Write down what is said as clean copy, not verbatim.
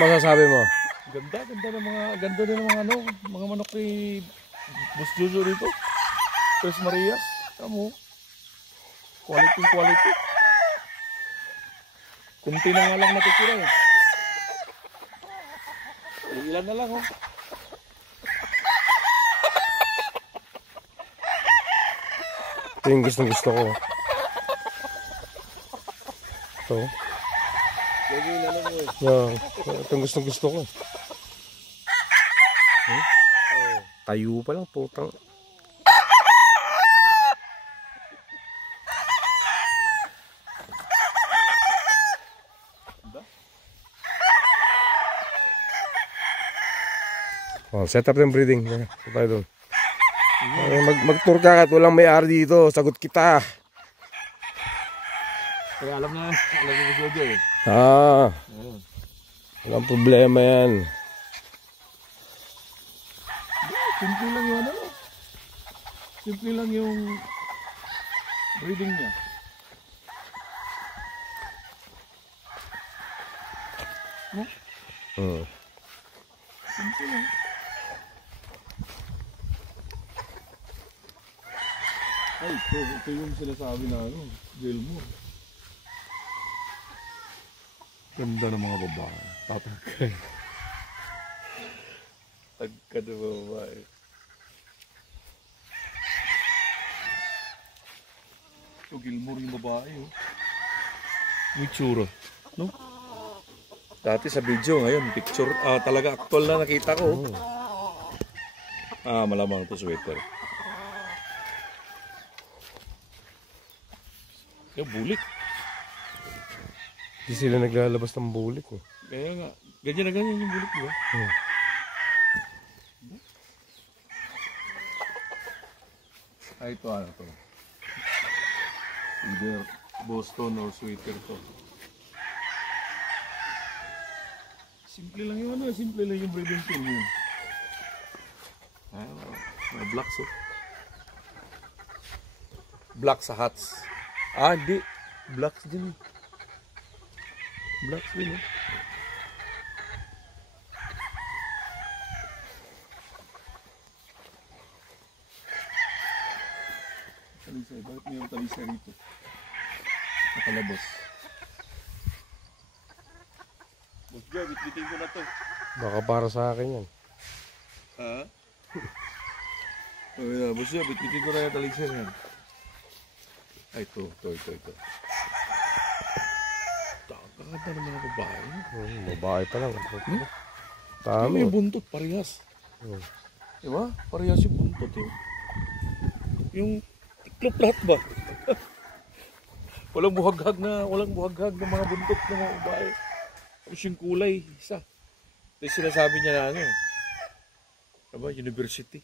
masasabi mo? Ganda din ng mga mga manok ni Boss Jojo dito. Tres Marias, tamo. Quality. Kunti na nga lang natitira eh. Ilan na lang oh. Ito yung gusto ko. Ito. Itong gusto ko. Tayo pa lang, putang. Oh, set up yung breeding. Tayo doon. Mag-tour ka at walang may-ari dito. Sagot kita. Kaya alam na Jojo eh. Walang problema yan. Simple lang yung Simple lang yung breeding niya. No? Simple lang. Ay, ito yung sinasabi na Gilmore. Ganda ng mga babae. Tatagkad. Tagkad ng mga babae. Ito, Gilmore yung babae. May tsura. No? Dati sa video, ngayon, picture. Talaga actual na nakita ko. Malamang ito sweater. Yung bulik. Hindi sila naglalabas ng bulik eh. Kaya nga, ganyan na ganyan yung bulik, di ba? Ito ano to. Either Boston or sweater to. Simple lang yung simple lang yung breeding tool yun. May blacks oh. Black sa hats. Hindi. Blacks din. Blacks din eh. Talisay. Bakit may yung talisay rito? Nakalabos. Boss Joe, bitbitin ko na to. Baka para sa akin yan. Boss Joe, bitbitin ko na yung talisay yan. Ay, ito. Kakanta ng mga babae. Babae pa lang. Tama. Yung buntot, parehas. Diba? Parehas yung buntot eh. Yung tiklop lahat ba? Walang buhaghag na mga buntot ng mga babae. Tapos yung kulay, isa. Ito yung sinasabi niya na diba? University.